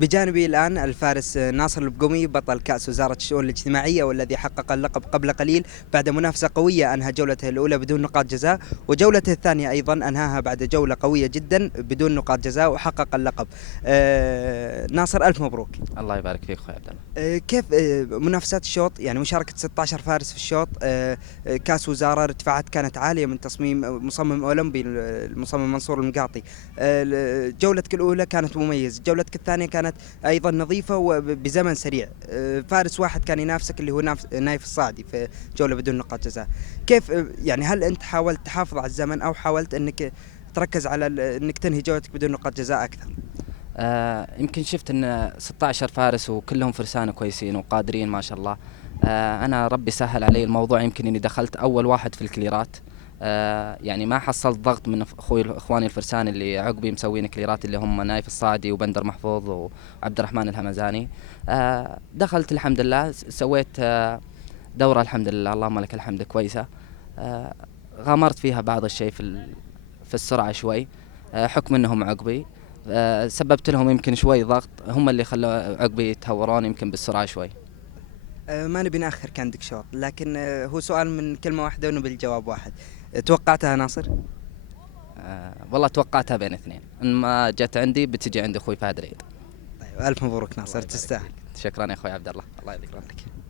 بجانبي الآن الفارس ناصر البقومي بطل كأس وزارة الشؤون الاجتماعية، والذي حقق اللقب قبل قليل بعد منافسة قوية أنهى جولته الأولى بدون نقاط جزاء، وجولته الثانية أيضا أنهاها بعد جولة قوية جدا بدون نقاط جزاء وحقق اللقب. ناصر ألف مبروك. الله يبارك فيك اخوي عبد الله. كيف منافسات الشوط، يعني مشاركة 16 فارس في الشوط، كاس وزارة، ارتفاعات كانت عالية من تصميم مصمم أولمبي المصمم منصور المقاطي. جولتك الأولى كانت مميز، جولتك الثانية كانت أيضا نظيفة وبزمن سريع. فارس واحد كان ينافسك اللي هو نايف الصاعدي في جولة بدون نقاط جزاء. كيف يعني هل أنت حاولت تحافظ على الزمن أو حاولت أنك تركز على أنك تنهي جولتك بدون نقاط جزاء أكثر؟ يمكن شفت ان 16 فارس وكلهم فرسان كويسين وقادرين ما شاء الله. انا ربي سهل علي الموضوع، يمكن اني دخلت اول واحد في الكليرات. يعني ما حصلت ضغط من اخواني الفرسان اللي عقبي مسوين كليرات، اللي هم نايف الصاعدي وبندر محفوظ وعبد الرحمن الهمزاني. دخلت الحمد لله، سويت دورة الحمد لله اللهم لك الحمد كويسة. غامرت فيها بعض الشيء في السرعة شوي، حكم انهم عقبي. سببت لهم يمكن شوي ضغط، هم اللي خلوا عقبي يتهورون يمكن بالسرعة شوي. ما نبي ناخر كان عندك شوط، لكن هو سؤال من كلمة واحدة ونبي الجواب واحد. توقعتها ناصر؟ والله توقعتها بين اثنين، ان ما جت عندي بتجي عند اخوي فهد العيد. طيب ألف مبروك ناصر، الله يبارك تستاهل. فيك. شكرا يا اخوي عبد الله، الله يبارك شكرا لك.